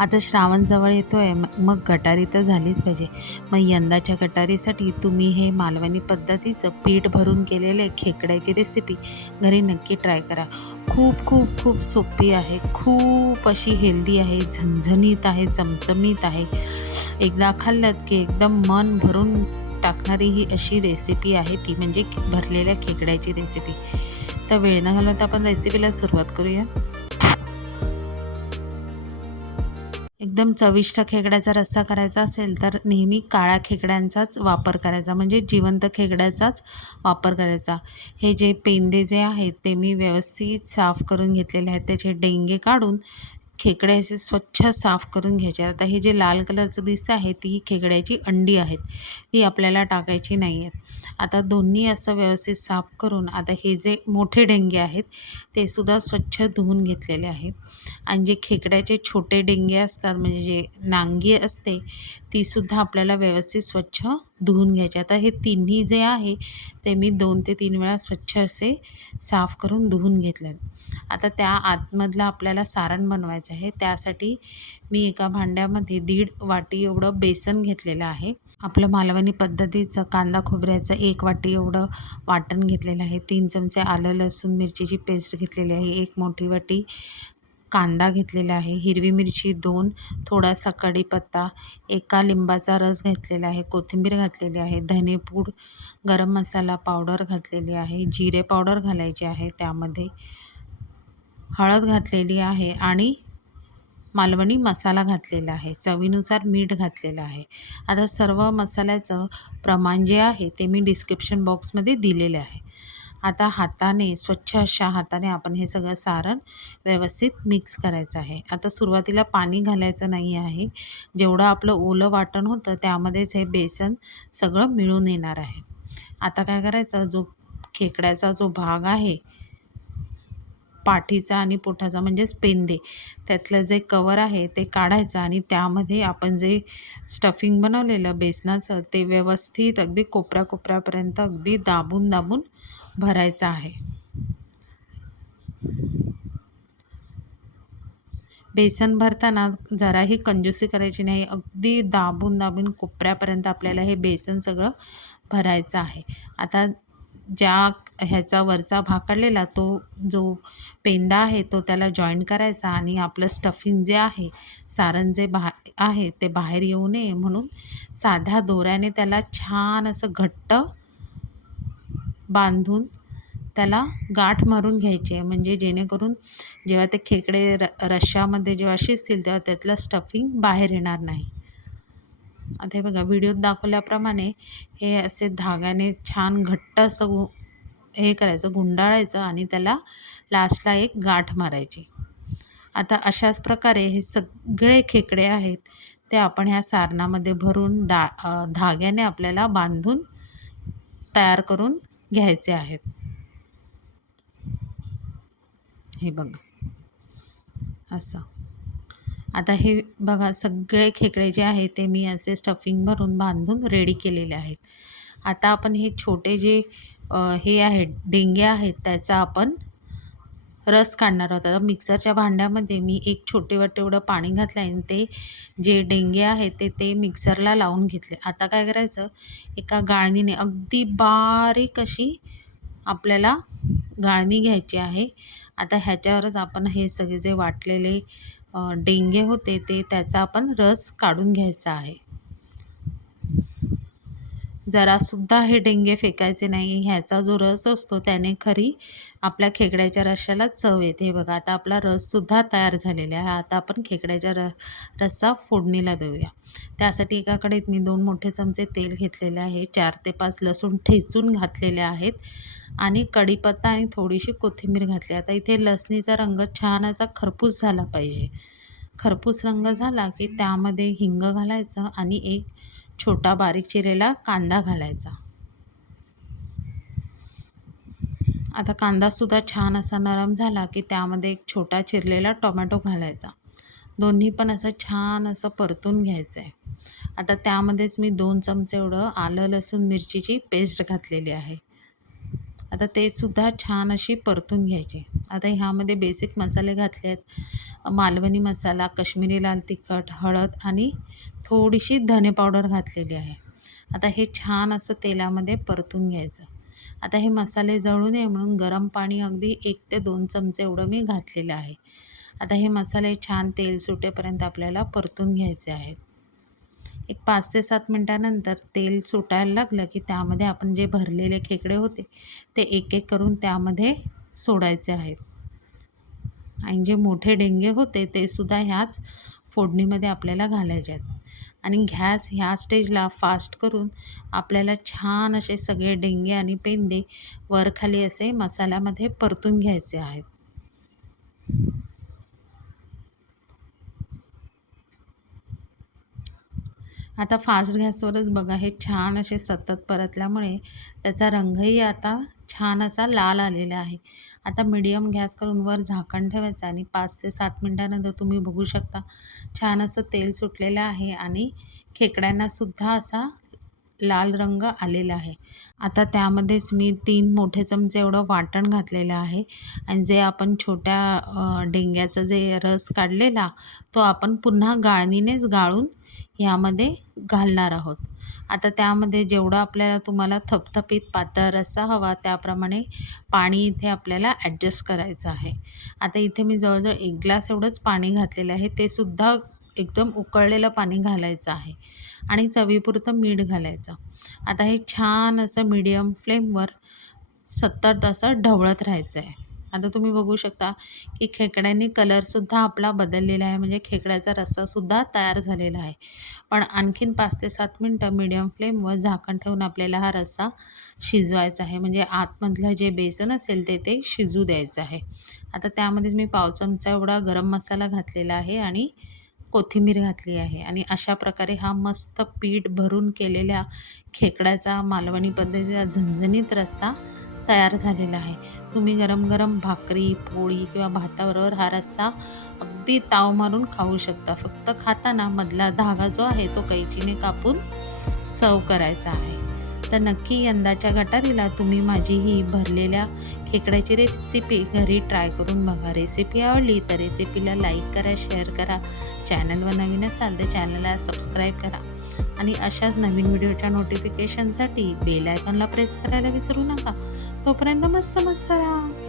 आता श्रावण जवळ येतो आहे मग गटारी तर झालीच पाहिजे. मग यंदाच्या गटारीसाठी तुम्ही हे मालवणी पद्धतीचं पीठ भरून केलेले खेकड्याची रेसिपी घरी नक्की ट्राय करा. खूप खूप खूप सोपी आहे. खूप अशी हेल्दी आहे. झणझणीत आहे. चमचमीत आहे. एकदा खाल्लं की एकदम मन भरून टाकणारी ही अशी रेसिपी आहे. ती म्हणजे भरलेल्या खेकड्याची रेसिपी तर वेळ न घालवता आपण रेसिपीला सुरुवात करूया. एकदम चविष्ट खेकड्याचा रस्सा करायचा असेल तर नेहमी काळ्या खेकड्यांचाच वापर करायचा. म्हणजे जिवंत खेकड्याचाच वापर करायचा. हे जे पेंदे जे आहेत ते मी व्यवस्थित साफ करून घेतलेले आहेत. त्याचे डेंगे काढून खेकडे असे स्वच्छ साफ करून घ्यायचे. आता हे जे लाल कलरचं दिसतं आहे ती खेकड्याची अंडी आहेत. ती आपल्याला टाकायची नाही आहेत. आता दोन्ही असं व्यवस्थित साफ करून आता हे जे मोठे डेंगे आहेत ते सुद्धा स्वच्छ धुवून घेतलेले आहेत. आणि जे खेकड्याचे छोटे डेंगे असतात म्हणजे जे नांगी असते तीसुद्धा आपल्याला व्यवस्थित स्वच्छ धुवून घ्यायचे. आता हे तिन्ही जे आहे ते मी दोन ते तीन वेळा स्वच्छ असे साफ करून धुवून घेतले. आता त्या आतमधलं आपल्याला सारण बनवायचं आहे. त्यासाठी मी एका भांड्यामध्ये दीड वाटी एवढं बेसन घेतलेलं आहे. आपलं मालवणी पद्धतीचं कांदा खोबऱ्याचं एक वाटी एवढं वाटण घेतलेलं आहे. तीन चमचे आलं लसूण मिरचीची पेस्ट घेतलेली आहे. एक मोठी वाटी कांदा घेतलेला आहे. हिरवी मिरची दोन थोडासा कढीपत्ता एका लिंबाचा रस घेतलेला आहे कोथिंबीर घातलेली आहे धनेपूड गरम मसाला पावडर घातलेली आहे जिरे पावडर घालायची आहे त्यामध्ये हळद घातलेली आहे आणि मालवणी मसाला घातलेला आहे. चवीनुसार मीठ घातलेलं आहे. आता सर्व मसाल्याचं प्रमाण जे आहे ते मी डिस्क्रिप्शन बॉक्समध्ये दिलेले आहे. आता हाताने स्वच्छ अशा हाताने आपण हे सगळं सारण व्यवस्थित मिक्स करायचं आहे. आता सुरुवातीला पाणी घालायचं नाही आहे. जेवढं आपलं ओलं वाटण होतं त्यामध्येच हे बेसन सगळं मिळून येणार आहे. आता काय करायचं? जो खेकड्याचा जो भाग आहे पाठीचा आणि पोठाचा म्हणजेच पेंदे त्यातलं जे कवर आहे ते काढायचं आणि त्यामध्ये आपण जे स्टफिंग बनवलेलं बेसनाचं ते व्यवस्थित अगदी कोपऱ्या कोपऱ्यापर्यंत अगदी दाबून दाबून भरायचं आहे. बेसन भरताना जराही कंजूसी करायची नाही. अगदी दाबून दाबून कोपऱ्यापर्यंत आपल्याला हे बेसन सगळं भरायचं आहे. आता ज्या ह्याचा वरचा भाग काढलेला तो जो पेंदा आहे तो त्याला जॉईन करायचा आणि आपलं स्टफिंग जे आहे सारण जे बा आहे ते बाहेर येऊ नये म्हणून साध्या दोऱ्याने त्याला छान असं घट्ट बांधून त्याला गाठ मारून घ्यायची आहे. म्हणजे जेणेकरून जेव्हा ते खेकडे र रश्श्यामध्ये जेव्हा शिजतील तेव्हा त्यातलं स्टफिंग बाहेर येणार नाही. आता हे बघा व्हिडिओत दाखवल्याप्रमाणे हे असे धाग्याने छान घट्ट असं गु हे करायचं गुंडाळायचं आणि त्याला लास्टला एक गाठ मारायची. आता अशाच प्रकारे हे सगळे खेकडे आहेत ते आपण ह्या सारणामध्ये भरून दा धाग्याने आपल्याला बांधून तयार करून घ्यायचे आहेत. हे बघा. असं. आता हे बघा सगळे खेकडे जे आहे ते मी असे स्टफिंग भरून बांधून रेडी केलेले आहेत. आता आपण हे छोटे जे हे आहेत डेंगे आहेत त्याचा आपण रस काढणार होता तर मिक्सरच्या भांड्यामध्ये मी एक छोटे वाटे एवढं पाणी घातलं आहे आणि ते जे डेंगे आहेत ते ते मिक्सरला लावून घेतले. आता काय करायचं? एका गाळणीने अगदी बारीक अशी आपल्याला गाळणी घ्यायची आहे. आता ह्याच्यावरच आपण हे सगळे जे वाटलेले डेंगे होते ते त्याचा आपण रस काढून घ्यायचा आहे. जरासुद्धा हे डेंगे फेकायचे नाही. ह्याचा जो रस असतो त्याने खरी आपल्या खेकड्याच्या रश्श्याला चव येते. बघा आता आपला रससुद्धा तयार झालेला आहे. आता आपण खेकड्याच्या र रस्सा फोडणीला देऊया. त्यासाठी एकाकडे मी दोन मोठे चमचे तेल घेतलेले आहे. चार ते पाच लसूण ठेचून घातलेले आहेत. आणि कढीपत्ता आणि थोडीशी कोथिंबीर घातली. आता इथे लसणीचा रंग छान असा खरपूस झाला पाहिजे. खरपूस रंग झाला की त्यामध्ये हिंग घालायचं आणि एक छोटा बारीक चिरेला कांदा घालायचा. आता कांदासुद्धा छान असा नरम झाला की त्यामध्ये एक छोटा चिरलेला टोमॅटो घालायचा. दोन्ही पण असं छान असं परतून घ्यायचं आहे आता त्यामध्येच मी दोन चमचे एवढं आलं लसूण मिरचीची पेस्ट घातलेली आहे. आता ते सुद्धा छान अशी परतून घ्यायची. आता ह्यामध्ये बेसिक मसाले घातले आहेत. मालवणी मसाला कश्मीरी लाल तिखट हळद आणि थोडीशी धने पावडर घातलेली आहे. आता हे छान असं तेलामध्ये परतून घ्यायचं. आता हे मसाले जळू नये म्हणून गरम पाणी अगदी एक ते दोन चमचे एवढं मी घातलेलं आहे. आता हे मसाले छान तेल सुटेपर्यंत आपल्याला परतून घ्यायचे आहेत. एक पाच ते सात मिनटानंतर तेल सुटायला लागलं की त्यामध्ये आपण जे भरलेले खेकडे होते ते एक एक करून त्यामध्ये सोडायचे आहेत. आणि जे मोठे डेंगे होते ते सुद्धा ह्याच फोडणीमध्ये आपल्याला घालायचे आहेत. आणि गॅस ह्या स्टेजला फास्ट करून आपल्याला छान असे सगळे डेंगे आणि पेंदे वरखाली असे मसाल्यामध्ये परतून घ्यायचे आहेत. आता फास्ट गॅसवरच बघा हे छान असे सतत परतल्यामुळे त्याचा रंगही आता छान असा लाल आलेला आहे. आता मीडियम गॅस करून वर झाकण ठेवायचं आणि पाच ते सात मिनटानंतर तुम्ही बघू शकता छान असं तेल सुटलेलं आहे आणि खेकड्यांनासुद्धा असा लाल रंग आलेला आहे. आता त्यामध्येच मी तीन मोठे चमचे एवढं वाटण घातलेलं आहे. आणि जे आपण छोट्या डेंग्याचा जे रस काढलेला तो आपण पुन्हा गाळणीनेच गाळून यामध्ये घालणार आहोत. आता त्यामध्ये जेवढं आपल्याला तुम्हाला थपथपीत पातळ रस्सा हवा त्याप्रमाणे पाणी इथे आपल्याला ॲडजस्ट करायचं आहे. आता इथे मी जवळजवळ एक ग्लास एवढंच पाणी घातलेलं आहे. ते सुद्धा एकदम उकळलेलं पाणी घालायचं आहे आणि चवीपुरतं मीठ घालायचं. आता हे छान असं मीडियम फ्लेमवर सतत असं ढवळत राहायचं आहे. आता तुम्ही बघू शकता की खेकड्यांनी कलरसुद्धा आपला बदललेला आहे. म्हणजे खेकड्याचा रस्सासुद्धा तयार झालेला आहे. पण आणखीन पाच ते सात मिनटं मीडियम फ्लेमवर झाकण ठेवून आपल्याला हा रस्सा शिजवायचा आहे. म्हणजे आतमधलं जे बेसन असेल ते ते शिजू द्यायचं आहे. आता त्यामध्येच मी पाव चमचा एवढा गरम मसाला घातलेला आहे आणि कोथिंबीर घातली आहे आणि अशा प्रकारे हा मस्त पीठ भरून केलेल्या खेकड्याचा मालवणी पद्धतीचा झणझणीत रस्सा तयार झालेला आहे. तुम्ही गरम गरम भाकरी पोळी किंवा भाताबरोबर हा रस्सा अगदी ताव मारून खाऊ शकता. फक्त खाताना मधला धागा जो आहे तो कैचीने कापून सर्व करायचा आहे. तर नक्की यंदाच्या गटारीला तुम्ही माझी ही भरलेल्या खेकड्याची रेसिपी घरी ट्राय करून बघा. रेसिपी आवडली तर रेसिपीला लाईक करा शेअर करा. चॅनलवर नवीन असाल तर चॅनलला सबस्क्राईब करा. आणि अशाच नवीन व्हिडिओच्या नोटिफिकेशनसाठी बेल आयकॉनला प्रेस करायला विसरू नका. तोपर्यंत मस्त मस्त राहा.